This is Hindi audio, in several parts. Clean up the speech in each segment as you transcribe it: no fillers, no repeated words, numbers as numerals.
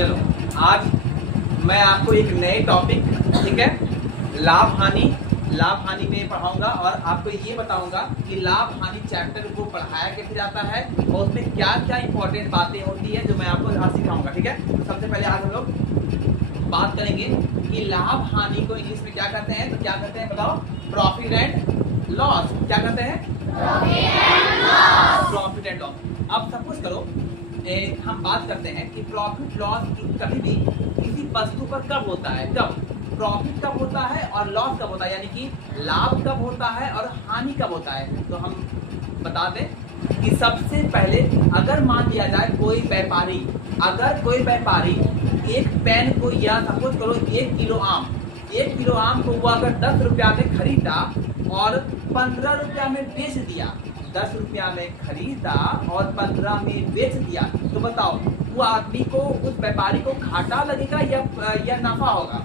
चलो आज मैं आपको एक नए टॉपिक, ठीक है, लाभ हानि में पढ़ाऊंगा और आपको ये बताऊंगा कि लाभ हानि चैप्टर को पढ़ाया कैसे जाता है और उसमें क्या क्या इंपॉर्टेंट बातें होती है जो मैं आपको आज सिखाऊंगा। ठीक है, तो सबसे पहले आज हम लोग बात करेंगे कि लाभ हानि को इंग्लिश में क्या कहते हैं। तो क्या कहते हैं बताओ? Profit and loss. क्या कहते हैं? Profit and loss. अब सपोज करो हम बात करते हैं कि प्रॉफिट लॉस कभी भी किसी वस्तु पर कब होता है, कब प्रॉफिट कब होता है और लॉस कब होता है, यानी कि लाभ कब होता है और हानि कब होता है। तो हम बता दें कि सबसे पहले अगर मान लिया जाए कोई व्यापारी एक पेन को, या सपोज करो 1 किलो आम को वो अगर 10 रुपया में खरीदा और 15 रुपया में बेच दिया, 10 रुपया में खरीदा और 15 में बेच दिया, तो बताओ वो आदमी को, उस व्यापारी को घाटा लगेगा या नफा होगा?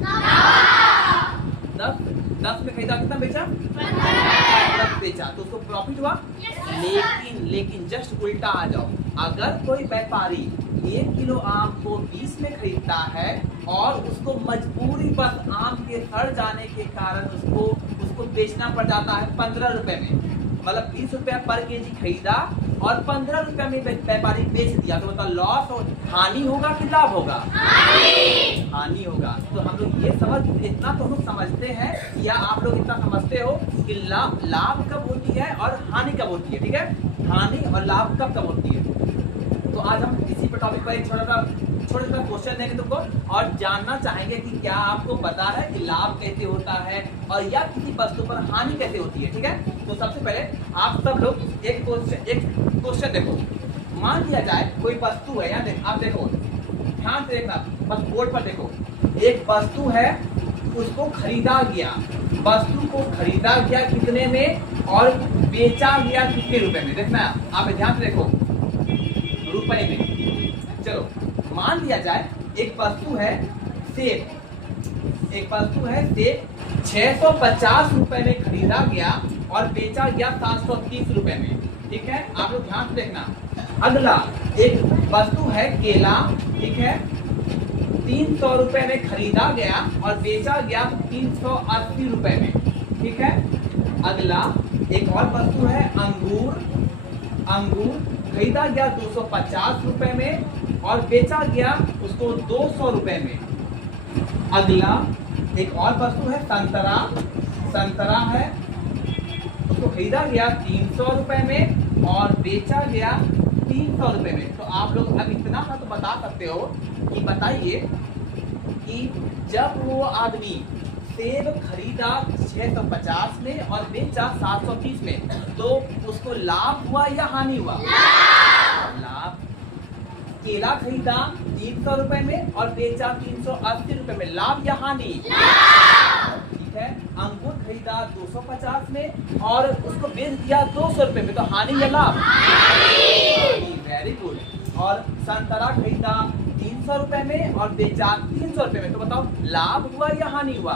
10 में खरीदा, कितना बेचा? 15 बेचा, तो उसको प्रॉफिट हुआ। लेकिन जस्ट उल्टा आ जाओ, अगर कोई व्यापारी 1 किलो आम को 20 में खरीदता है और उसको मजबूरी बस आम के सड़ जाने के कारण उसको बेचना पड़ जाता है 15 रुपए में, मतलब 20 रुपया पर केजी खरीदा और 15 रुपया में व्यापारी बेच दिया, तो बताओ लॉस और हानि होगा कि लाभ होगा? हानि होगा। तो हम लोग इतना तो हम लोग समझते हैं, या आप लोग इतना समझते हो कि लाभ कब होती है और हानि कब होती है। ठीक है, हानि और लाभ कब होती है। तो आज हम इसी पर टॉपिक पर एक छोटा सा क्वेश्चन देंगे तुमको और जानना चाहेंगे कि क्या आपको पता है कि लाभ कैसे होता है और या किसी वस्तु पर हानि कैसे होती है। ठीक है, तो सबसे पहले आप सब लोग एक क्वेश्चन देखो। मान लिया जाए कोई वस्तु है, आप देखो, ध्यान से देखना, बस बोर्ड पर देखो। एक वस्तु है, उसको खरीदा गया, वस्तु को खरीदा गया कितने में और बेचा गया कितने रुपए में, देखना आप ध्यान से देखो, रुपए में। चलो मान लिया जाए एक वस्तु है सेब 650 रुपए में खरीदा गया और बेचा गया 730 रुपए में। ठीक है, आप लोग ध्यान से देखना। अगला एक वस्तु है केला, ठीक है, 300 रुपए में खरीदा गया और बेचा गया 380 रुपए में। ठीक है, अगला एक और वस्तु है अंगूर खरीदा गया 250 रुपए में और बेचा गया उसको 200 रुपए में। अगला एक और वस्तु है संतरा है, उसको खरीदा गया 300 रुपए में और बेचा गया 300 रुपए में। तो आप लोग अब इतना सा तो बता सकते हो कि बताइए कि जब वो आदमी सेब खरीदा 650 में और बेचा 730 में, तो उसको लाभ हुआ या हानि हुआ? लाभ। केला खरीदा 300 रुपए में और बेचा 380 रुपए में, लाभ या हानि? ठीक है, अंगूर खरीदा 250 में और उसको बेच दिया 200 रुपए में, तो हानि या लाभ? Very good. और संतरा खरीदा 300 रुपए में और बेचा 300 रुपए में, तो बताओ लाभ हुआ या हानि हुआ?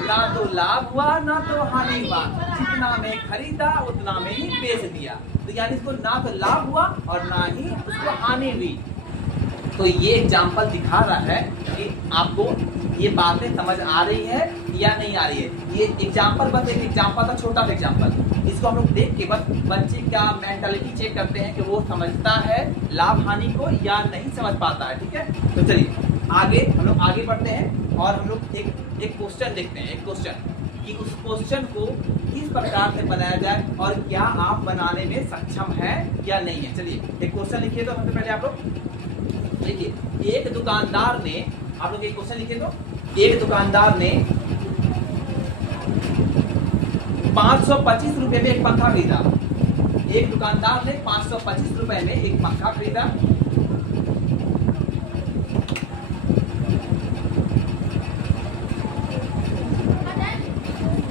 ना तो लाभ हुआ ना तो हानि हुआ, जितना में खरीदा उतना में ही बेच दिया, तो यानी इसको ना तो लाभ हुआ और ना ही उसको हानि हुई। तो ये एग्जाम्पल दिखा रहा है कि आपको ये बातें समझ आ रही है या नहीं आ रही है। ये एग्जाम्पल बस एक एग्जाम्पल था, छोटा सा एग्जाम्पल। इसको हम लोग देख के बस बच्चे क्या मेंटालिटी चेक करते हैं कि वो समझता है लाभ हानि को या नहीं समझ पाता है। ठीक है, तो चलिए हम लोग आगे बढ़ते हैं और हम लोग एक क्वेश्चन देखते हैं, एक क्वेश्चन कि उस क्वेश्चन को किस प्रकार से बनाया जाए और क्या आप बनाने में सक्षम है या नहीं है। चलिए एक क्वेश्चन लिखिए। तो सबसे पहले आप लोग देखिए, एक दुकानदार ने, आप लोग एक क्वेश्चन लिखिए, तो एक दुकानदार ने 525 रुपए में एक पंखा खरीदा। एक दुकानदार ने 525 रुपए में एक पंखा खरीदा।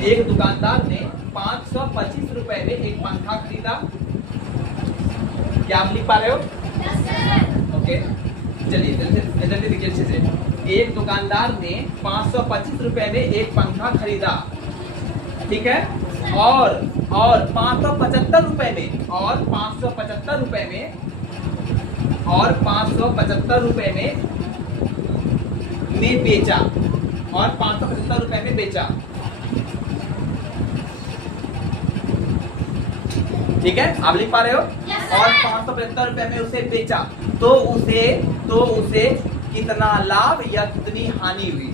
एक दुकानदार ने 525 रुपए में एक पंखा खरीदा। क्या आप लिख पा रहे हो? ओके, चलिए जल्दी देखिए अच्छे से। एक दुकानदार ने 525 रुपए में एक पंखा खरीदा, ठीक है, और 575 रुपए में और 575 रुपए में बेचा, और 575 रुपए में बेचा। ठीक है, आप लिख पा रहे हो? और 575 रुपए में उसे बेचा, तो उसे कितना लाभ या कितनी हानि हुई?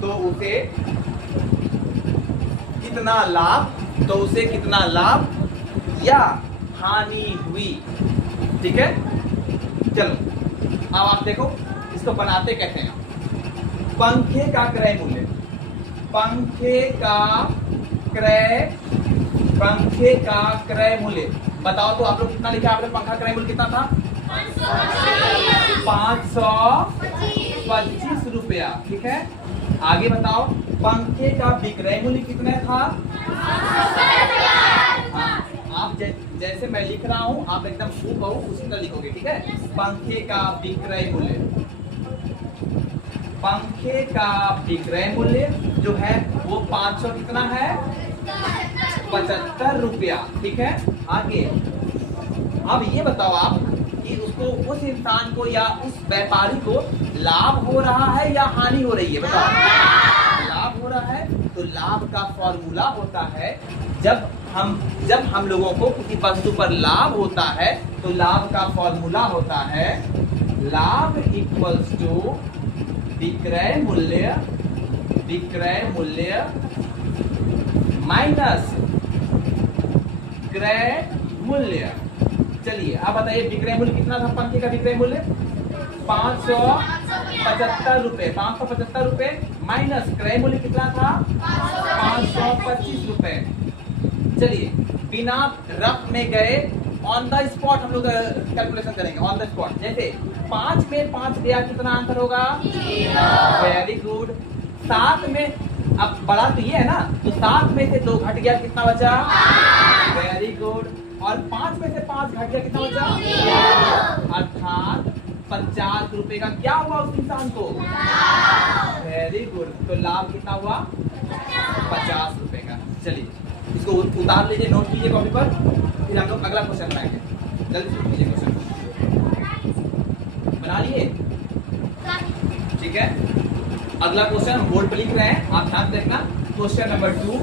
तो उसे कितना लाभ या हानि हुई। ठीक है, चलो अब आप देखो इसको बनाते कैसे हैं। पंखे का क्रय मूल्य, पंखे का क्रय मूल्य बताओ तो आप लोग कितना लिखा आपने? पंखा क्रय मूल्य कितना था? 525 रुपया। ठीक है, आगे बताओ पंखे का विक्रय मूल्य कितना था? हाँ, आप जैसे मैं लिख रहा हूँ आप एकदम उसी तरह लिखोगे। ठीक है, पंखे का विक्रय मूल्य जो है वो 500 कितना है? 75 रुपया। ठीक है, आगे अब ये बताओ आप कि उसको, उस इंसान को या उस व्यापारी को लाभ हो रहा है या हानि हो रही है? बताओ। लाभ हो रहा है तो लाभ का फॉर्मूला होता है, जब हम लोगों को किसी वस्तु पर लाभ होता है तो लाभ का फॉर्मूला होता है लाभ इक्वल्स टू विक्रय मूल्य माइनस क्रय मूल्य। चलिए आप बताइए विक्रय मूल्य कितना था? पंखे का विक्रय मूल्य 575 रुपए। 575 रुपए माइनस क्रय मूल्य कितना था? 525 रुपए। चलिए बिना रफ में गए ऑन द स्पॉट हम लोग कैलकुलेशन करेंगे। ऑन द स्पॉट जैसे 5 में 5 गया, कितना आंसर होगा? Very good. 7 में, अब बड़ा तो ये है ना, तो 7 में से 2 घट गया, कितना बचा? Very good. और 5 में से 5 घट गया, कितना बचा? अर्थात 50 रुपए का क्या हुआ उस इंसान को? Very good. तो लाभ कितना हुआ? 50 रुपए का। चलिए इसको उतार लीजिए, नोट कीजिए कॉपी पर, फिर हम लोग अगला क्वेश्चन बनाएंगे। जल्दी से कीजिए क्वेश्चन, बना लिए? ठीक है, अगला क्वेश्चन हम बोर्ड पर लिख रहे हैं, आप ध्यान देखना। क्वेश्चन नंबर 2,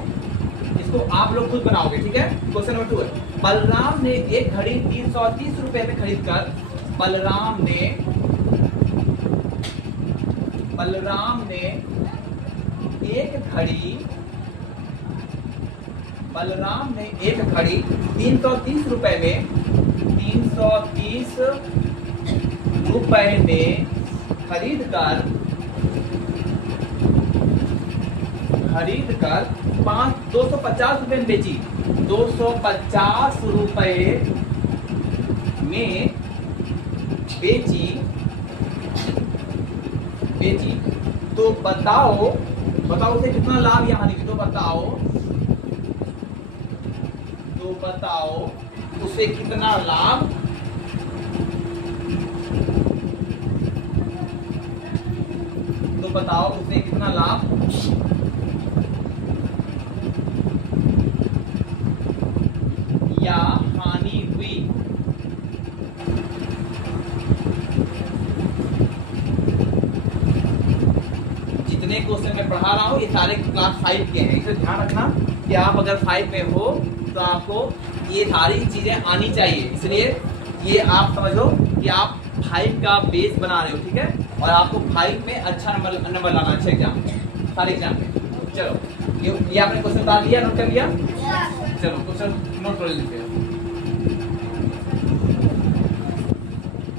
इसको आप लोग खुद बनाओगे। ठीक है, क्वेश्चन नंबर 2 है, बलराम ने एक घड़ी 330 रुपए में खरीदकर बलराम ने एक घड़ी 330 रुपए में खरीद कर 250 रुपए में बेची। 250 रुपए में बेची तो बताओ उसे कितना लाभ या हानि? तो बताओ उसे कितना लाभ या हानि हुई? जितने क्वेश्चन मैं पढ़ा रहा हूँ ये सारे क्लास 5 के हैं, इसे ध्यान रखना कि आप अगर 5 में हो तो आपको ये सारी चीजें आनी चाहिए। इसलिए ये आप समझो कि आप 5 का बेस बना रहे हो। ठीक है, और आपको 5 में अच्छा नंबर लाना है एग्जाम में, सारे एग्जाम में। चलो ये आपने क्वेश्चन उतार लिया, नोट कर लिया? चलो क्वेश्चन नोट कर लीजिए।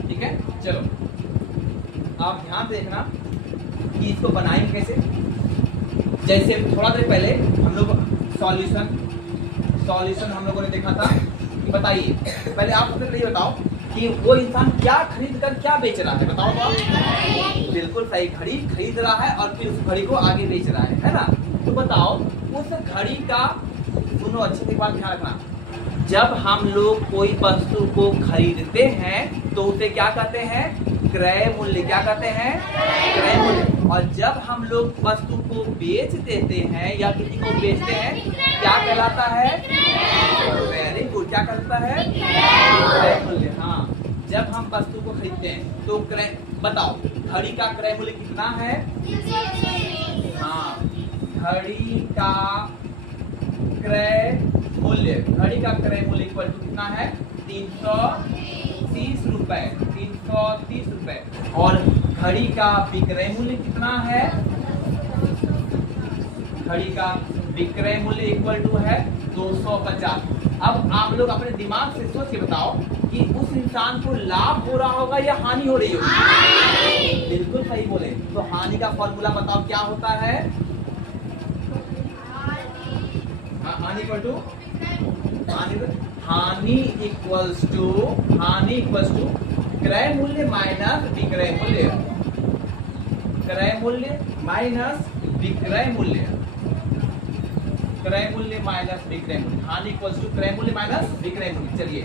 ठीक है, चलो आप ध्यान से देखना कि इसको बनाएंगे कैसे। जैसे थोड़ा देर पहले हम लोग सॉल्यूशन हम लोगों ने देखा था कि बताइए, पहले आप मुझे ये बताओ कि वो इंसान क्या खरीद कर क्या बेच रहा है? बताओ तो आप। बिल्कुल सही, घड़ी खरीद रहा है और फिर उस घड़ी को आगे बेच रहा है ना? तो बताओ उस घड़ी का, सुनो अच्छे से बात ध्यान रखना, जब हम लोग कोई वस्तु को खरीदते हैं तो उसे क्या कहते हैं? क्रय मूल्य। क्या कहते हैं? क्रय मूल्य। और जब हम लोग वस्तु को बेच देते हैं या किसी को बेचते हैं क्या कहलाता है? वेरी गुड, क्या कहलाता है? क्रय मूल्य। हाँ, जब हम वस्तु को खरीदते हैं तो क्रय, बताओ घड़ी का क्रय मूल्य कितना है? हाँ, घड़ी का क्रय मूल्य, घड़ी का क्रय मूल्य इक्वल टू कितना है? 330 रुपए, 330 रुपए। और घड़ी का विक्रय मूल्य कितना है? घड़ी का विक्रय मूल्य इक्वल टू है 250। अब आप लोग अपने दिमाग से सोच के बताओ कि उस इंसान को लाभ हो रहा होगा या हानि हो रही होगी? बिल्कुल सही बोले। तो हानि का फॉर्मूला बताओ क्या होता है? हानि इक्वल टू हानि इक्वल्स टू क्रय मूल्य माइनस विक्रय मूल्य, क्रय मूल्य माइनस विक्रय मूल्य, क्रय मूल्य माइनस विक्रय मूल्य। हानि इक्वल्स टू क्रय मूल्य माइनस विक्रय मूल्य। चलिए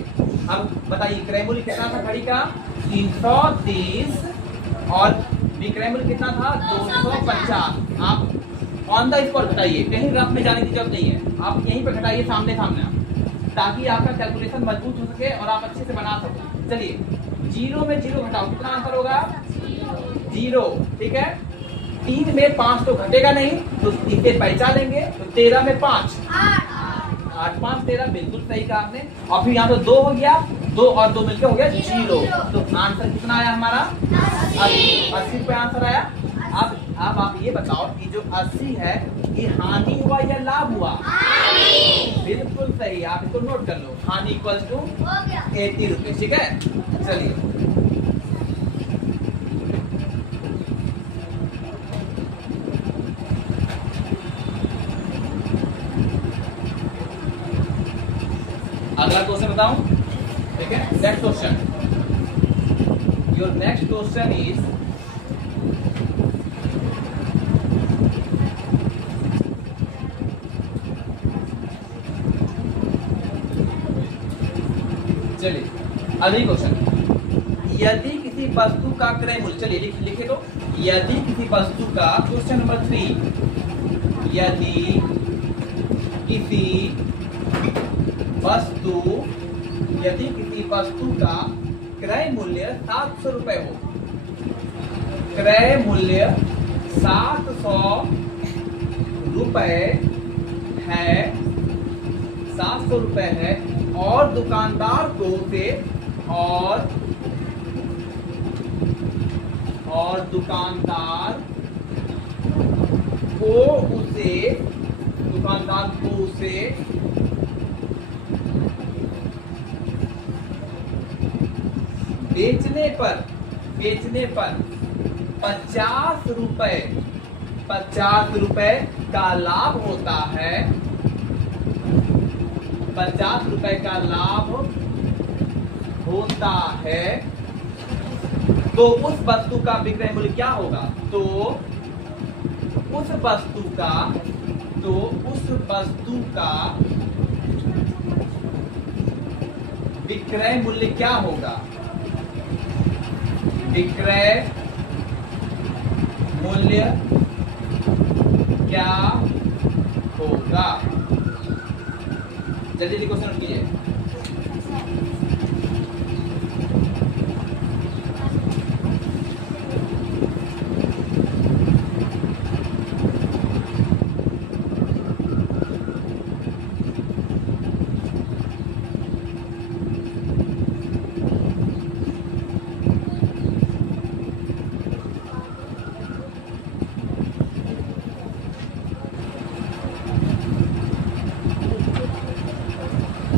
अब बताइए क्रय मूल्य कितना था घड़ी का? 330 और विक्रय मूल्य कितना था? 250। आप ऑन द स्पॉट घटाइए, कहीं रफ में जाने की जरूरत नहीं है, आप यहीं पे घटाइए सामने सामने, ताकि आपका कैलकुलेशन मजबूत हो सके और आप अच्छे से बना सको। चलिए 0 में 0 घटाओ, कितना आंसर होगा? 0। ठीक है, 3 में 5 तो घटेगा नहीं, तो इसे पहचान लेंगे। तो 13 में 5, 8 5 13, बिल्कुल सही कहा आपने। और फिर यहाँ तो 2 हो गया, 2 और 2 मिलकर हो गया 0। तो आंसर कितना आया हमारा? 80 रुपए आंसर आया। अब आप ये बताओ कि जो 80 है ये हानि हुआ या लाभ हुआ? बिल्कुल सही, आप इसको नोट कर लो। हानि इक्वल्स टू 80 रुपए। ठीक है, चलिए अगला क्वेश्चन बताऊं। ठीक है, next question, your next question is चलिए अगली क्वेश्चन, यदि किसी वस्तु का क्रय मूल्य, चलिए लिखे तो, यदि किसी वस्तु का, क्वेश्चन नंबर 3, यदि किसी वस्तु का क्रय मूल्य 700 रुपए हो, क्रय मूल्य 700 रुपए है, 700 रुपए है, और दुकानदार को उसे और दुकानदार को उसे बेचने पर 50 रुपए का लाभ होता है, 50 रुपए का लाभ होता है, तो उस वस्तु का विक्रय मूल्य क्या होगा? तो उस वस्तु का विक्रय मूल्य क्या होगा? विक्रय मूल्य क्या होगा? जल्दी क्वेश्चन नोट कीजिए।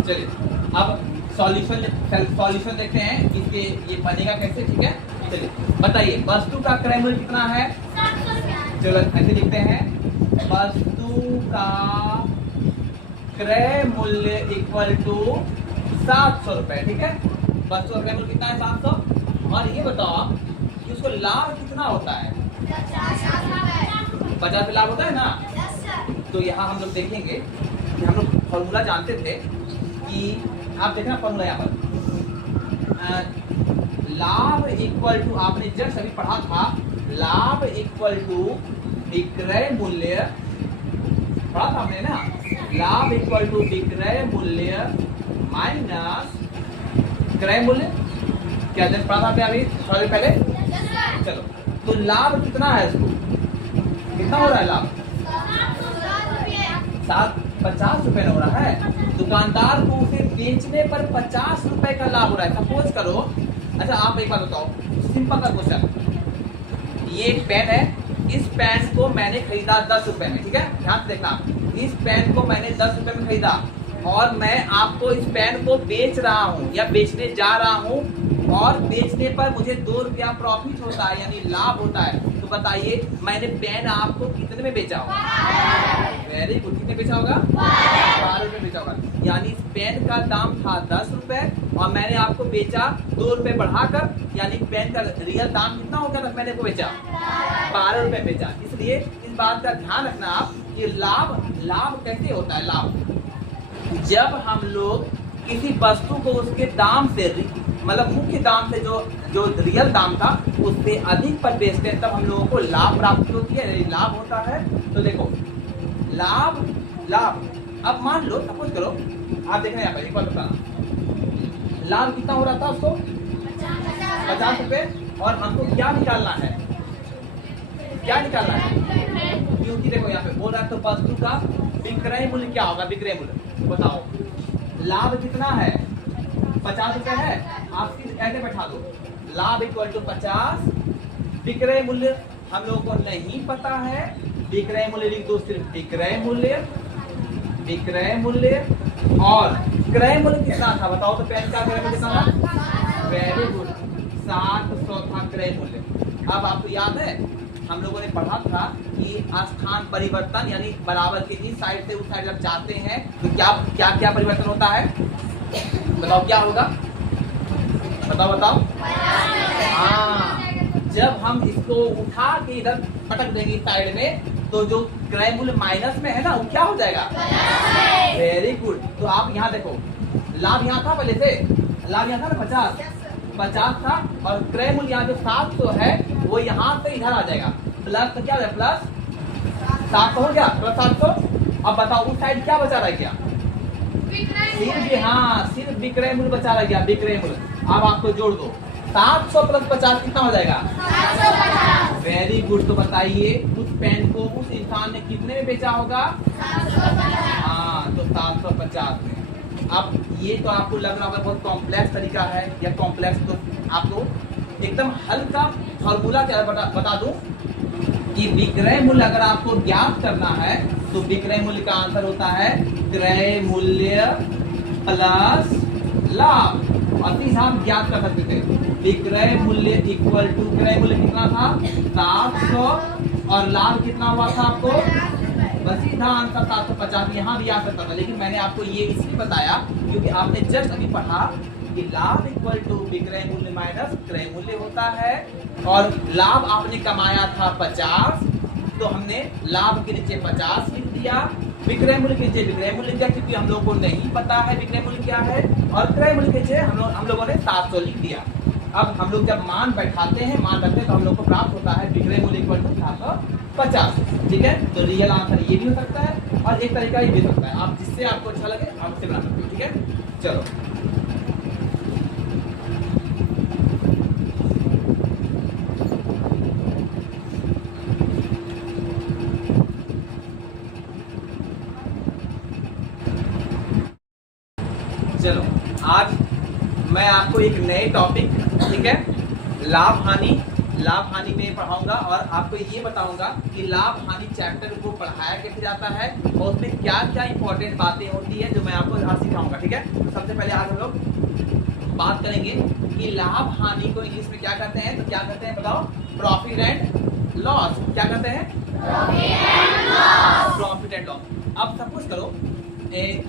चलिए अब सॉल्यूशन देखते हैं इसके, ये बनेगा कैसे। ठीक है, चलिए बताइए वस्तु का क्रय मूल्य कितना है? चलो ऐसे लिखते हैं, वस्तु का क्रय मूल्य इक्वल टू 700 रुपए। ठीक है, वस्तु का क्रय मूल्य कितना है? 700। और ये बताओ कि उसको लाभ कितना होता है? 50 लाभ होता है ना। तो यहाँ हम लोग देखेंगे कि हम लोग फॉर्मूला जानते थे कि, आप देखना फॉर्मूला यहाँ पर, लाभ इक्वल टू, आपने जस्ट अभी पढ़ा था, लाभ इक्वल टू विक्रय मूल्य, पढ़ा था हमने ना, लाभ इक्वल टू विक्रय मूल्य माइनस क्रय मूल्य। क्या दिन पढ़ा था आपने अभी थोड़ी देर पहले? चलो, तो लाभ कितना है इसको, कितना हो रहा है लाभ? 50 रुपए हो रहा है। दुकानदार को उसे बेचने पर 50 रुपए का लाभ हो रहा है। सपोज करो, अच्छा आप एक बात बताओ, सिंपल सा क्वेश्चन, ये एक पेन है, इस पेन को मैंने खरीदा 10 रुपए में, ठीक है, ध्यान से देखना, इस पेन को मैंने 10 रुपए में खरीदा और मैं आपको इस पेन को बेच रहा हूँ या बेचने जा रहा हूँ, और बेचने पर मुझे 2 रुपया प्रॉफिट होता है यानी लाभ होता है। तो बताइए मैंने पेन आपको कितने में बेचा होगा? वेरी गुड, कितने बेचा होगा? 12 रुपए बेचा होगा। यानी इस पेन का दाम था 10 रुपए और मैंने आपको बेचा 2 रुपए बढ़ाकर, यानी पेन का रियल दाम कितना हो गया? मैंने को बेचा 12 रुपए बेचा। इसलिए इस बात का ध्यान रखना आप कि लाभ कैसे होता है। लाभ जब हम लोग किसी वस्तु को उसके दाम से, मतलब मुख्य दाम से जो रियल दाम था उससे अधिक पर बेचते हैं, तब हम लोगों को लाभ प्राप्ति होती है, लाभ होता है। तो देखो लाभ अब मान लो, सपोज करो, आप देख रहे हैं यहाँ पर, एक बार बताना, लाभ कितना हो रहा था उसको? 50 रुपए। और हमको क्या निकालना है? क्या निकालना है? क्योंकि देखो यहाँ पे बोल रहा है तो वस्तु का विक्रय मूल्य क्या होगा? विक्रय मूल्य बताओ, लाभ कितना है? 50 रुपए है। आप सिर्फ ऐसे बैठा दो, लाभ इक्वल टू 50, विक्रय मूल्य हम लोगों को नहीं पता है, विक्रय मूल्य लिख दो, सिर्फ विक्रय मूल्य और क्रय मूल्य कितना था बताओ? तो पेन का क्रय मूल्य कितना था? वेरी गुड, 700 था क्रय मूल्य। अब आपको याद है हम लोगों ने पढ़ा था कि स्थान परिवर्तन यानी बराबर के इस साइड से उस साइड जब जाते हैं तो क्या परिवर्तन होता है? बताओ क्या होगा? बताओ। हाँ, जब हम इसको उठा के इधर पटक देंगे साइड में तो जो क्रय मूल्य माइनस में है ना, वो क्या हो जाएगा? Very good. तो आप यहाँ देखो, लाभ यहाँ था पहले से, लाभ यहाँ था ना 50 था, और क्रय मूल्य यहाँ जो 700 है वो यहाँ से इधर आ जाएगा, प्लस तो क्या हो जाएगा? प्लस 700 हो गया, प्लस 700। अब बताओ उस साइड क्या बचा रह गया? सिर्फ विक्रय मूल्य बचा रह गया, विक्रय मूल्य। अब आपको जोड़ दो, 700 प्लस 50 कितना हो जाएगा? 750। Very good. तो बताइए उस पेन को उस इंसान ने कितने में बेचा होगा? 750। हाँ, तो 750 में। अब ये तो आपको लग रहा होगा बहुत कॉम्प्लेक्स तरीका है या कॉम्प्लेक्स, तो आपको एकदम हल्का फॉर्मूला क्या बता दूं कि विक्रय मूल्य अगर आपको ज्ञात करना है तो विक्रय मूल्य का आंसर होता है क्रय मूल्य प्लस लाभ। और सीधा हम ज्ञात कर सकते थे विक्रय मूल्य इक्वल टू, क्रय मूल्य कितना था? 700 और लाभ कितना हुआ था आपको? बस सीधा आंसर 750। यहाँ भी आ सकता था, लेकिन मैंने आपको ये इसलिए बताया क्योंकि आपने जस्ट अभी पढ़ा कि लाभ इक्वल टू विक्रय मूल्य माइनस क्रय मूल्य होता है, और लाभ आपने कमाया था 50, तो हमने लाभ के नीचे 50 लिख दिया, विक्रय मूल्य के नीचे विक्रय मूल्य लिख दिया क्योंकि हम लोगों को नहीं पता है विक्रय मूल्य क्या है, और क्रय मूल्य के नीचे हम लोगों ने 700 लिख दिया। अब हम लोग जब मान बैठाते हैं तो हम लोग को प्राप्त होता है विक्रय मूल्य इक्वल टू 750। ठीक है, तो रियल आंसर ये भी हो सकता है और एक तरीका ये भी हो सकता है। आप जिससे आपको अच्छा लगे आप उससे बना सकते हो। ठीक है, चलो चलो आज मैं आपको एक नए टॉपिक, ठीक है, लाभ हानि में पढ़ाऊंगा और आपको ये बताऊंगा कि लाभ हानि चैप्टर को पढ़ाया कैसे जाता है और उसमें क्या क्या इंपॉर्टेंट बातें होती है जो मैं आपको आज सिखाऊंगा। ठीक है, तो सबसे पहले आज हम लोग बात करेंगे कि लाभ हानि को इंग्लिश में क्या कहते हैं। तो क्या कहते हैं बताओ? Profit and loss. क्या कहते हैं? Profit and loss. अब सपोज करो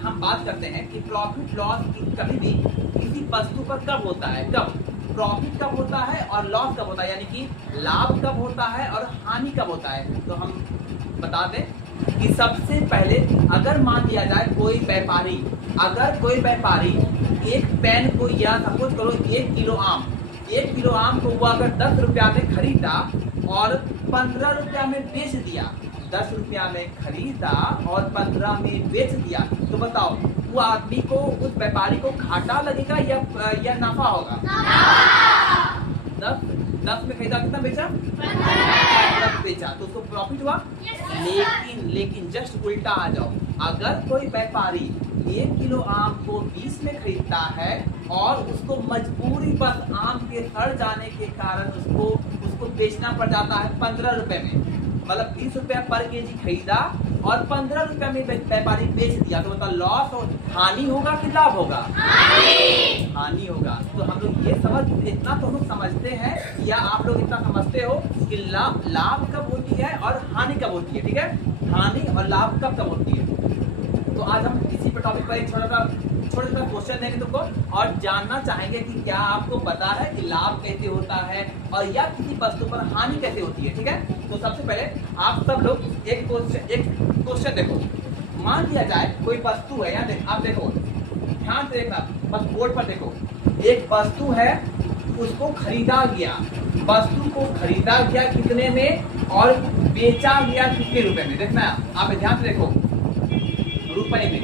हम बात करते हैं कि प्रॉफिट लॉस कभी भी किसी वस्तु पर कब होता है, कब प्रॉफिट कब होता है और लॉस कब होता है, यानी कि लाभ कब होता है और हानि कब होता है। तो हम बता दें कि सबसे पहले अगर मान लिया जाए कोई व्यापारी एक पेन को, या सपोज करो 1 किलो आम को वो अगर 10 रुपया में खरीदा और 15 रुपया में बेच दिया, 10 रुपया में खरीदा और 15 में बेच दिया, तो बताओ वो आदमी को, उस व्यापारी को घाटा लगेगा या नफा होगा? 10 में खरीदा, कितना बेचा? 15 बेचा, तो उसको प्रॉफिट हुआ। लेकिन जस्ट उल्टा आ जाओ, अगर कोई व्यापारी 1 किलो आम को 20 में खरीदता है और उसको मजबूरी बस आम के सड़ जाने के कारण उसको बेचना पड़ जाता है 15 रुपए में, मतलब 20 रुपया पर केजी खरीदा और 15 रुपया में व्यापारी बेच दिया, तो मतलब लॉस और हानि होगा कि लाभ होगा? हानि होगा। तो हम लोग ये इतना तो हम लोग समझते हैं, या आप लोग इतना समझते हो कि लाभ कब होती है और हानि कब होती है, ठीक है? हानि और लाभ कब होती है। तो आज हम इसी पर टॉपिक पर एक छोटा सा क्वेश्चन देंगे तुमको, और जानना चाहेंगे कि क्या आपको पता है कि लाभ कैसे होता है और या किसी वस्तु पर हानि कैसे होती है, ठीक है? तो सबसे पहले आप सब लोग एक क्वेश्चन देखो। मान लिया जाए कोई वस्तु है, यहाँ आप देखो, ध्यान से देखना, बस बोर्ड पर देखो। एक वस्तु है, उसको खरीदा गया, वस्तु को खरीदा गया कितने में और बेचा गया कितने रुपए में, देखना आप ध्यान से देखो, रुपए में।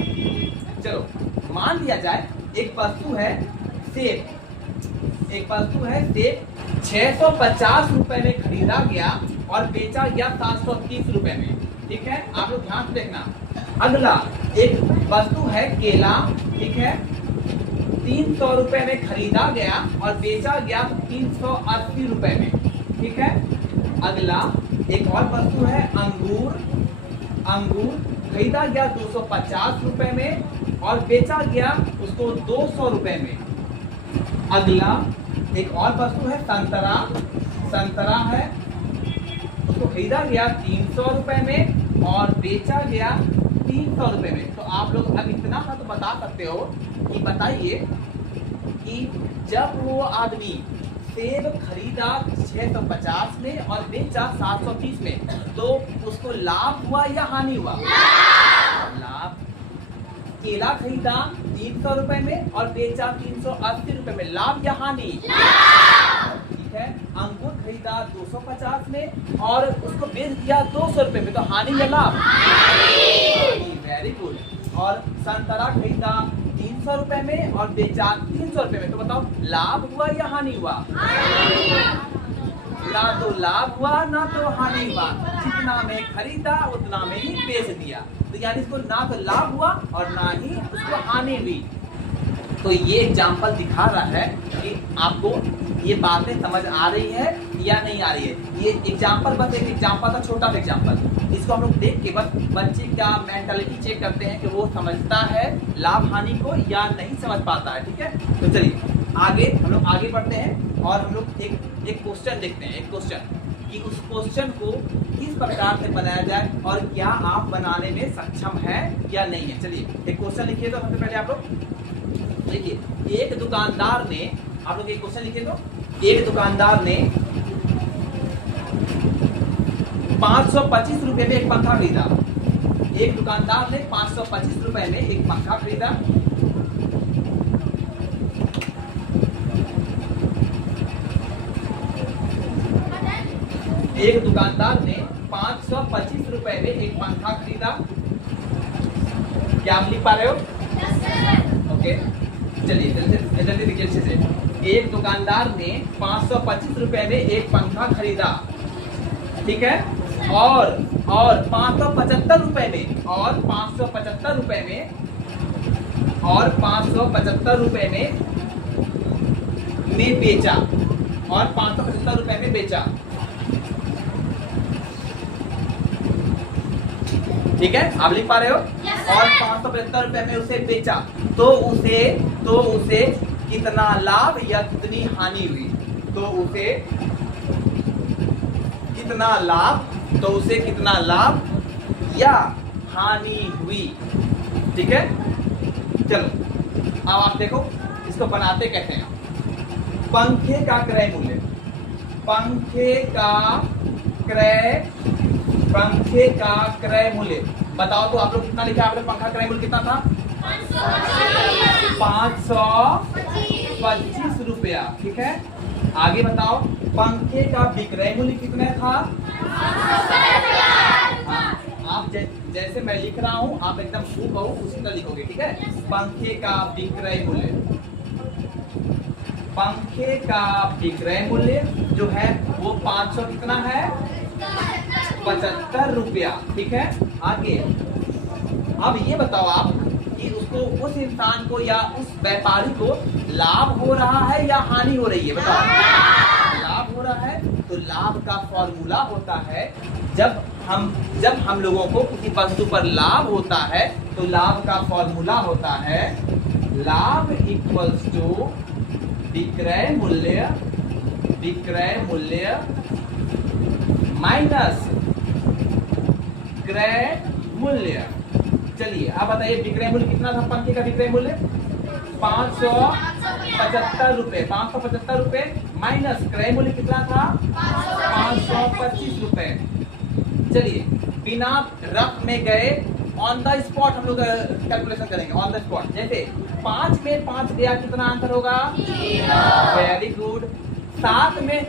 चलो मान लिया जाए एक वस्तु है सेब, 650 रुपए में खरीदा गया और बेचा गया 730 रुपए में, ठीक है? आप लोग ध्यान से देखना। अगला एक वस्तु है केला, ठीक है, 300 रुपए में खरीदा गया और बेचा गया 380 रुपए में, ठीक है? अगला एक और वस्तु है अंगूर खरीदा गया 250 रुपए में और बेचा गया उसको 200 रुपए में। अगला एक और वस्तु है संतरा है, उसको खरीदा गया 300 रुपए में और बेचा गया 300 रुपए में। तो आप लोग अब इतना सा तो बता सकते हो कि बताइए कि जब वो आदमी सेब खरीदा 650 में और बेचा 730 में, तो उसको लाभ हुआ या हानि हुआ? लाभ। केला खरीदा 300 रुपए में और बेचा 380 रुपए में, लाभ या हानि? ठीक है। अंगूर खरीदा 250 में और उसको बेच दिया 200 रुपए में, तो हानि या लाभ? Very good. और संतरा खरीदा 300 रुपए में और बेचा 300 रुपए में, तो बताओ लाभ हुआ या हानि हुआ? ना तो लाभ हुआ ना तो हानि हुआ, जितना में खरीदा उतना में ही बेच दिया, तो यानी इसको ना तो लाभ हुआ और ना ही उसको हानि हुई। तो ये एग्जाम्पल दिखा रहा है कि आपको ये बातें समझ आ रही है या नहीं आ रही है। ये एग्जाम्पल बस एक एग्जाम्पल था, छोटा सा एग्जाम्पल। इसको हम लोग देख के बस बच्चे का मेंटालिटी चेक करते हैं कि वो समझता है लाभ हानि को या नहीं समझ पाता है, ठीक है। तो चलिए आगे हम लोग आगे बढ़ते हैं और हम लोग एक क्वेश्चन देखते हैं, एक क्वेश्चन कि उस क्वेश्चन को किस प्रकार से बनाया जाए और क्या आप बनाने में सक्षम है या नहीं है। चलिए एक क्वेश्चन लिखिए। तो सबसे पहले आप लोग देखिए, एक दुकानदार ने, आप लोग एक क्वेश्चन लिखिए, तो एक दुकानदार ने 525 रुपए में एक पंखा खरीदा। एक दुकानदार ने 525 रुपए में एक पंखा खरीदा। एक दुकानदार ने 525 रुपए में एक पंखा खरीदा। क्या आप लिख पा रहे हो? ओके, चलिए जल्दी देखिए अच्छे से। एक दुकानदार ने 525 रुपए में एक पंखा खरीदा, ठीक है, और 575 रुपए में और 575 रुपए में और 575 रुपए में बेचा और 575 रुपए में बेचा, ठीक है, आप लिख पा रहे हो? और 575 रुपए में उसे बेचा, तो उसे कितना लाभ या कितनी हानि हुई? तो उसे कितना लाभ या हानि हुई, ठीक है। चलो अब आप देखो इसको बनाते कैसे हैं। पंखे का क्रय मूल्य बताओ। तो आप लोग कितना लिखा आपने? पंखा क्रय मूल्य कितना था? 525 रुपया, ठीक है। आगे बताओ पंखे का विक्रय मूल्य कितना था? हाँ, आप जैसे मैं लिख रहा हूँ आप एकदम हूबहू उसी तरह लिखोगे, ठीक है। पंखे का विक्रय मूल्य, पंखे का विक्रय मूल्य जो है वो 500 कितना है, 75 रुपया, ठीक है। आगे अब ये बताओ आप कि उसको, उस इंसान को या उस व्यापारी को लाभ हो रहा है या हानि हो रही है, बताओ। लाभ हो रहा है, तो लाभ का फॉर्मूला होता है जब हम लोगों को किसी वस्तु पर लाभ होता है तो लाभ का फॉर्मूला होता है लाभ इक्वल्स टू विक्रय मूल्य, विक्रय मूल्य माइनस क्रय मूल्य। चलिए आप बताइए विक्रय मूल्य कितना था, पंखे का विक्रय मूल्य 575 रुपए, 575 रुपए माइनस क्रय मूल्य कितना था 525 रुपए। चलिए बिना रफ में गए ऑन द स्पॉट हम लोग कैलकुलेशन करेंगे, ऑन द स्पॉट। जैसे 5 में 5 गया कितना आंसर होगा, वेरी गुड। 7 में,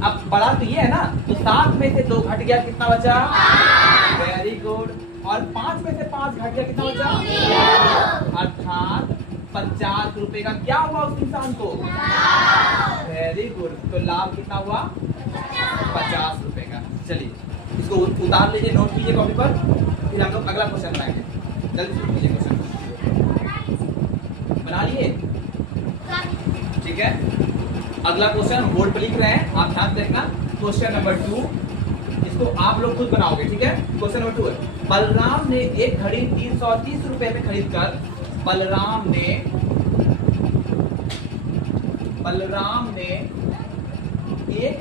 अब बड़ा तो ये है ना, तो 7 में से 2 घट गया कितना बचा, वेरी गुड। और 5 में से 5 घट गया कितना बचा, अर्थात 50 रुपए का क्या हुआ उस इंसान को, वेरी गुड। तो लाभ कितना हुआ 50 रुपए का। चलिए इसको उतार लीजिए, नोट कीजिए कॉपी पर, फिर हम लोग अगला क्वेश्चन बनाएंगे। जल्दी शुरू कीजिए क्वेश्चन, बना लिए, ठीक है। अगला क्वेश्चन हम बोर्ड पर लिख रहे हैं, आप ध्यान देखना। क्वेश्चन नंबर 2, इसको आप लोग खुद बनाओगे, ठीक है। क्वेश्चन नंबर 2 है, बलराम ने एक घड़ी 330 रुपए में खरीदकर बलराम ने एक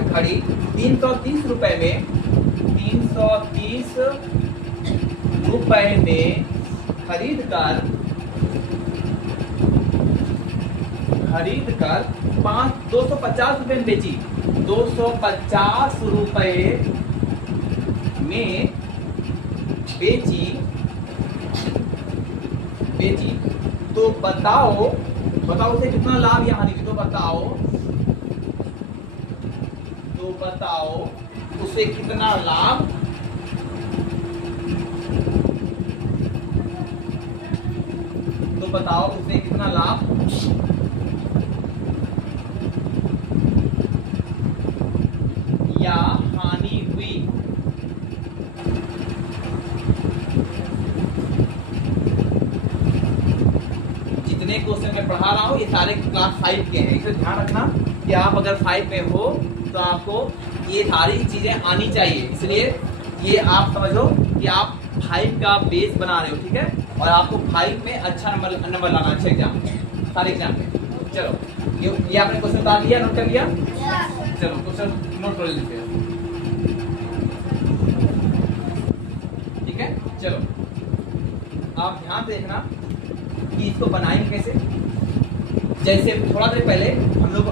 घड़ी 330 रुपए में 330 रुपए में खरीदकर 250 रुपए में बेची, 250 रुपए में बेची। तो बताओ उसे कितना लाभ या हानि, तो बताओ उसे कितना लाभ या हानि हुई। जितने क्वेश्चन मैं पढ़ा रहा हूँ ये सारे क्लास 5 के हैं, इसे ध्यान रखना कि आप अगर 5 में हो तो आपको ये सारी चीजें आनी चाहिए। इसलिए ये आप समझो कि आप 5 का बेस बना रहे हो, ठीक है। और आपको 5 में अच्छा नंबर लाना, अच्छे एग्जाम में, सारे एग्जाम में। चलो ये आपने क्वेश्चन उतार लिया, नोट कर लिया, चलो क्वेश्चन नोट कर लीजिए, ठीक है। चलो आप ध्यान से देखना कि इसको बनाएंगे कैसे। जैसे थोड़ा देर पहले हम लोग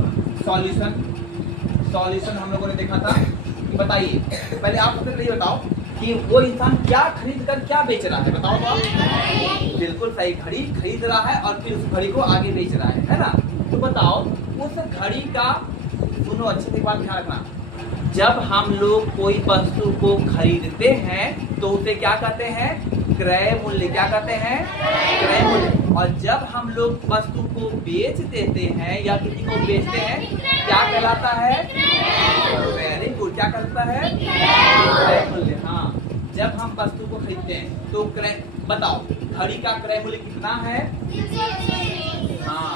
सॉल्यूशन हम लोगों ने देखा था कि बताइए, पहले आप सबसे ये बताओ कि वो इंसान क्या खरीद कर क्या बेच रहा है, बताओ तो आप। बिल्कुल सही, घड़ी खरीद रहा है और फिर उस घड़ी को आगे बेच रहा है ना। तो बताओ उस घड़ी का, सुनो अच्छे से बात ध्यान रखना, जब हम लोग कोई वस्तु को खरीदते हैं तो उसे क्या कहते हैं, क्रय मूल्य। क्या कहते हैं, क्रय मूल्य। और जब हम लोग वस्तु को बेच देते हैं या किसी को बेचते हैं क्या कहलाता है, वेरी गुड, क्या कहलाता है, क्रय मूल्य। हाँ, जब हम वस्तु को खरीदते हैं तो क्रय, बताओ घड़ी का क्रय मूल्य कितना है, हाँ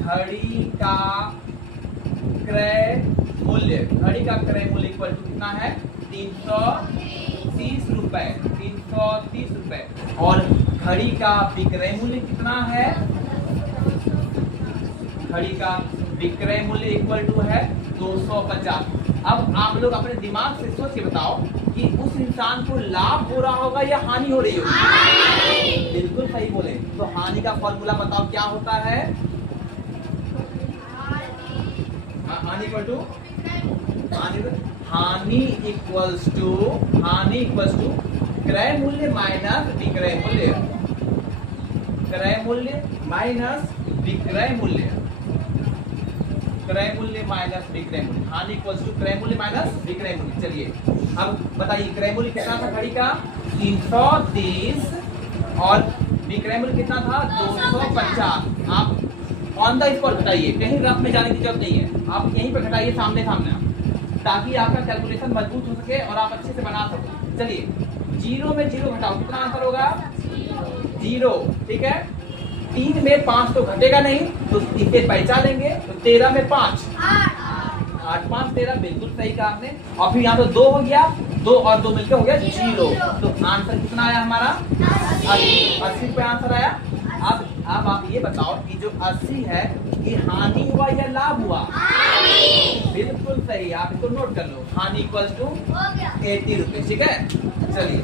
घड़ी का क्रय मूल्य इक्वल टू कितना है, 330 रुपए, 330 रुपए। और घड़ी का विक्रय मूल्य कितना है, घड़ी का विक्रय मूल्य इक्वल टू है 250। अब आप लोग अपने दिमाग से सोच के बताओ कि उस इंसान को लाभ हो रहा होगा या हानि हो रही होगी, बिल्कुल सही बोले। तो हानि का फॉर्मूला बताओ क्या होता है, हानि इक्वल्स टू क्रय मूल्य माइनस विक्रय मूल्य, क्रय मूल्य माइनस विक्रय मूल्य, क्रय मूल्य माइनस विक्रय मूल्य, हानि इक्वल्स टू क्रय मूल्य माइनस विक्रय मूल्य। चलिए अब बताइए क्रय मूल्य कितना था घड़ी का 330 और विक्रय मूल्य कितना था 250। आप ऑन द स्पॉट घटाइए, कहीं रफ में जाने की जरूरत नहीं है, आप यहीं पर घटाइए सामने सामने, ताकि आपका कैलकुलेशन मजबूत हो सके और आप अच्छे से बना सको। चलिए 0 में 0 घटाओ, कितना आंसर होगा 0, ठीक है। 3 में 5 तो घटेगा नहीं, तो इसे पहचान लेंगे, तो 13 में 5 8 5 13, बिल्कुल सही कहा आपने। और फिर यहाँ तो 2 हो गया, 2 और 2 मिलकर हो गया 0, तो आंसर कितना आया हमारा 80 रुपये आंसर आया। अब आप ये बताओ कि जो 80 है ये हानि हुआ या लाभ हुआ? बिल्कुल सही, आप इसको नोट कर लो, हानि इक्वल्स टू 80 रुपये, ठीक है। चलिए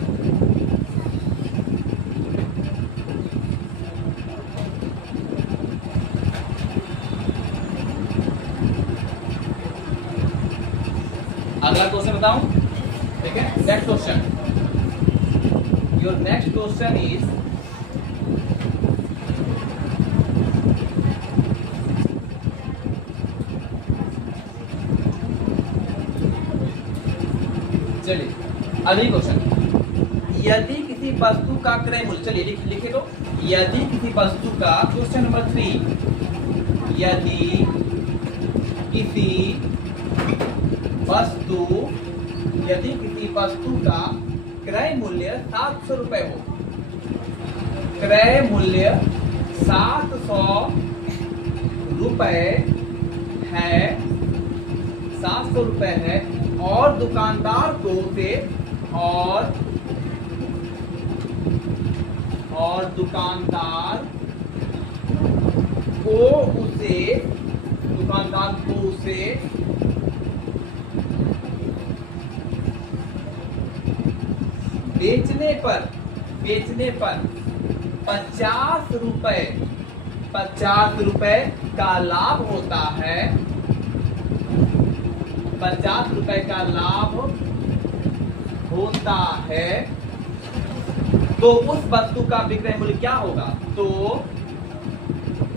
अगला क्वेश्चन बताऊं, ठीक है। Next question, your next question is चलिए अगली क्वेश्चन, यदि किसी वस्तु का क्रय मूल्य, चलिए लिखे तो, यदि किसी वस्तु का, क्वेश्चन नंबर 3, यदि किसी वस्तु का क्रय मूल्य 700 रुपए हो, क्रय मूल्य 700 रुपए है, 700 रुपए है, और दुकानदार को उसे दुकानदार को उसे बेचने पर 50 रुपए का लाभ होता है, 50 रुपए का लाभ होता है, तो उस वस्तु का विक्रय मूल्य क्या होगा? तो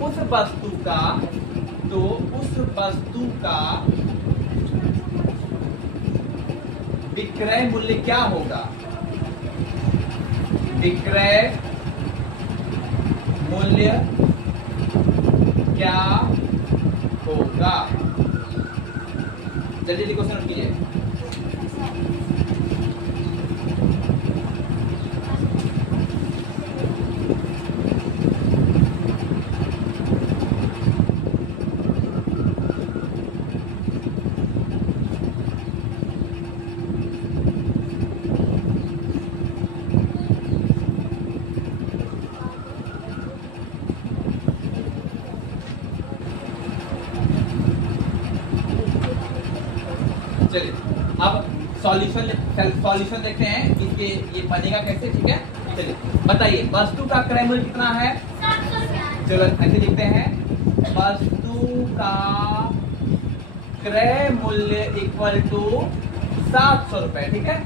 उस वस्तु का विक्रय मूल्य क्या होगा? विक्रय मूल्य क्या होगा? जल्दी क्वेश्चन नोट कीजिए। चलिए अब सॉल्यूशन देखते हैं इसके, ये बनेगा कैसे, ठीक है। चलिए बताइए वस्तु का क्रय मूल्य कितना है? चलो ऐसे लिखते हैं, वस्तु का क्रय मूल्य इक्वल टू 700 रुपए, ठीक है।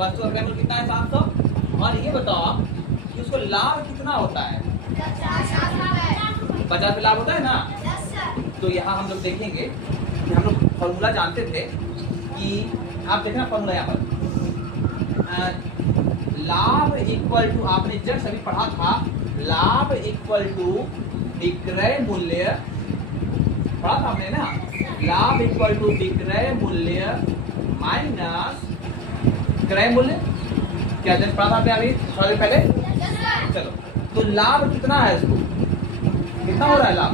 वस्तु का क्रय मूल्य कितना है 700, और ये बताओ आप कि उसको लाभ कितना होता है? 50 लाभ होता है ना। तो यहाँ हम लोग देखेंगे कि हम लोग फॉर्मूला जानते थे कि, आप देखना फॉर्मूला यहाँ पर, लाभ इक्वल टू, आपने जस्ट अभी पढ़ा था, लाभ इक्वल टू विक्रय मूल्य, पढ़ा था हमने ना, लाभ इक्वल टू विक्रय मूल्य माइनस क्रय मूल्य, क्या जस्ट पढ़ा था आपने अभी थोड़ा देर पहले। चलो तो लाभ कितना है, इसको कितना हो रहा है लाभ?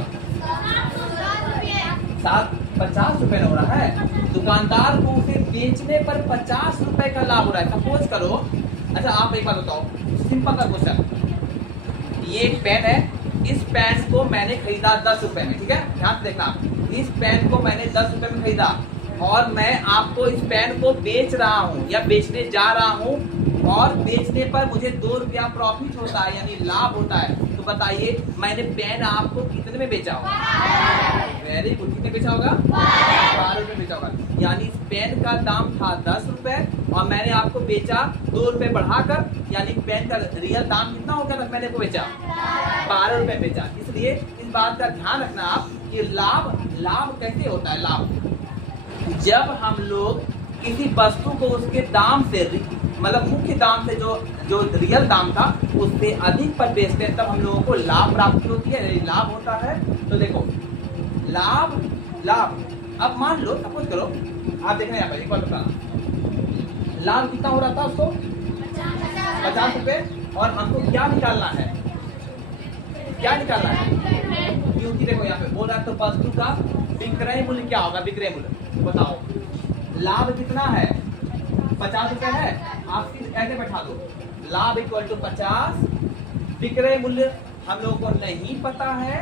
50 रुपए हो रहा है। दुकानदार को उसे बेचने पर 50 रुपए का लाभ हो रहा है। सपोज करो, अच्छा आप एक बात बताओ, सिंपल सा क्वेश्चन, ये एक पेन है, इस पेन को मैंने खरीदा 10 रुपए में, ठीक है, ध्यान से देखना, इस पेन को मैंने 10 रुपए में खरीदा और मैं आपको इस पेन को बेच रहा हूँ या बेचने जा रहा हूँ, और बेचने पर मुझे 2 रुपया प्रॉफिट होता है, यानी लाभ होता है। तो बताइए मैंने पेन आपको कितने में बेचा होगा? वेरी गुड, कितने बेचा होगा? 12 रुपए बेचा होगा। यानी इस पेन का दाम था 10 रुपए और मैंने आपको बेचा 2 रुपए बढ़ाकर, यानी पेन का रियल दाम कितना हो गया था? मैंने को बेचा 12 रुपए बेचा। इसलिए इस बात का ध्यान रखना आप कि लाभ कैसे होता है। लाभ जब हम लोग किसी वस्तु को उसके दाम से मतलब मुख्य दाम से जो रियल दाम था उससे अधिक पर बेचते हैं, तब हम लोगों को लाभ प्राप्ति होती है, लाभ होता है। तो देखो लाभ अब मान लो, सपोज करो आप देख रहे हैं यहाँ पर, एक बार बताना लाभ कितना हो रहा था उसको 50 रुपए, और हमको क्या निकालना है, क्योंकि देखो यहाँ पे बोल रहा है तो वस्तु का विक्रय मूल्य क्या होगा, विक्रय मूल्य बताओ। लाभ कितना है 50 रुपए है, आप सिर्फ ऐसे बैठा दो, लाभ इक्वल टू 50, विक्रय मूल्य हम लोगों को नहीं पता है,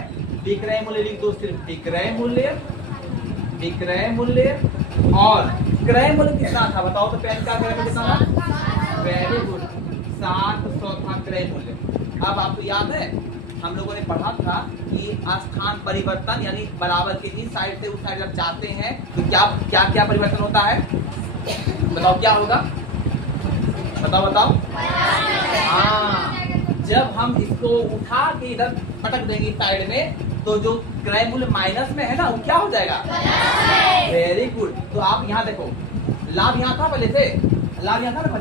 विक्रय मूल्य लिख दो, सिर्फ विक्रय मूल्य और क्रय मूल्य कितना था बताओ तो, पेन का क्रय मूल्य कितना था, वेरी गुड 700 था क्रय मूल्य। अब आपको याद है हम लोगों ने पढ़ा था कि स्थान परिवर्तन यानी बराबर के इस साइड से उस साइड जब जाते हैं तो क्या परिवर्तन होता है, बताओ क्या होगा, बताओ। हाँ, जब हम इसको उठा के इधर पटक देंगे साइड में तो जो क्रय मूल्य माइनस में है ना वो क्या हो जाएगा, वेरी गुड। तो आप यहाँ देखो, लाभ यहाँ था पहले से, लाभ यहाँ था ना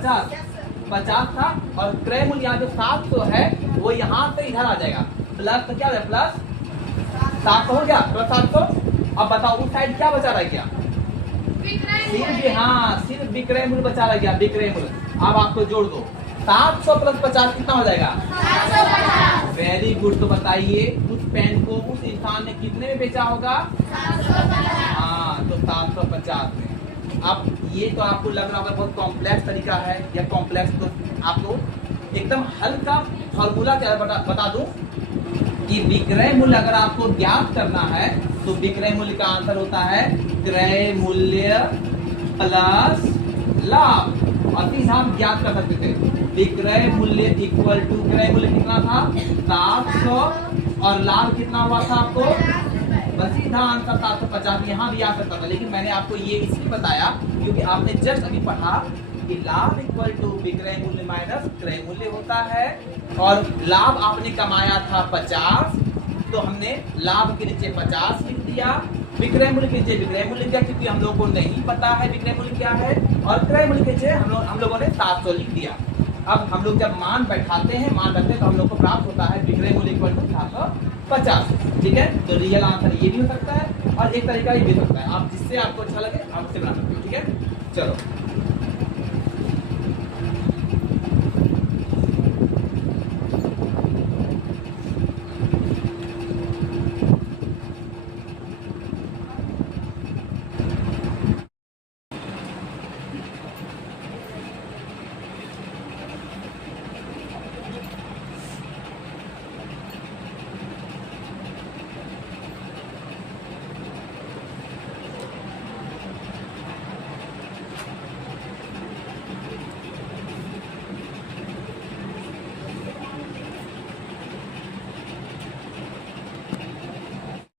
50 था, और क्रय मूल्य यहाँ जो 700 है वो यहाँ से इधर आ जाएगा, प्लस तो क्या है, प्लस 700 हो गया, प्लस 700। अब बताओ उस साइड क्या बचा रह गया, सिर्फ विक्रय मूल्य बचा रह गया, विक्रय मूल्य। अब आपको जोड़ दो, 700 प्लस 50 कितना हो जाएगा, 750। Very good. तो बताइए उस पेन को उस इंसान ने कितने में बेचा होगा, 750। हाँ, तो 750 में। अब ये तो आपको लग रहा होगा बहुत कॉम्प्लेक्स तरीका है या कॉम्प्लेक्स, तो आपको एकदम हल्का फॉर्मूला क्या बता दूं कि विक्रय मूल्य अगर आपको ज्ञात करना है तो विक्रय मूल्य का आंसर होता है क्रय मूल्य प्लस लाभ, और सीधा हम ज्ञात कर सकते थे विक्रय मूल्य इक्वल टू क्रय मूल्य कितना था 700 और लाभ कितना हुआ था आपको, बस सीधा आंसर 750 यहाँ भी आ सकता था, लेकिन मैंने आपको ये इसलिए बताया क्योंकि आपने जस्ट अभी पढ़ा कि लाभ इक्वल टू विक्रय मूल्य माइनस क्रय मूल्य होता है, और लाभ आपने कमाया था 50, तो हमने लाभ के नीचे 50 लिख दिया, विक्रय मूल्य के नीचे विक्रय मूल्य क्या, क्योंकि हम लोगों को नहीं पता है विक्रय मूल्य क्या है, और क्रय मूल्य के नीचे हम लोगों ने 700 लिख दिया। अब हम लोग जब मान बैठाते हैं तो हम लोग को प्राप्त होता है विक्रय मूल्य इक्वल टू 750। ठीक है, तो रियल आंसर ये भी हो सकता है और एक तरीका ये भी हो सकता है, आप जिससे आपको अच्छा लगे आप उससे बना सकते हो। ठीक है, चलो।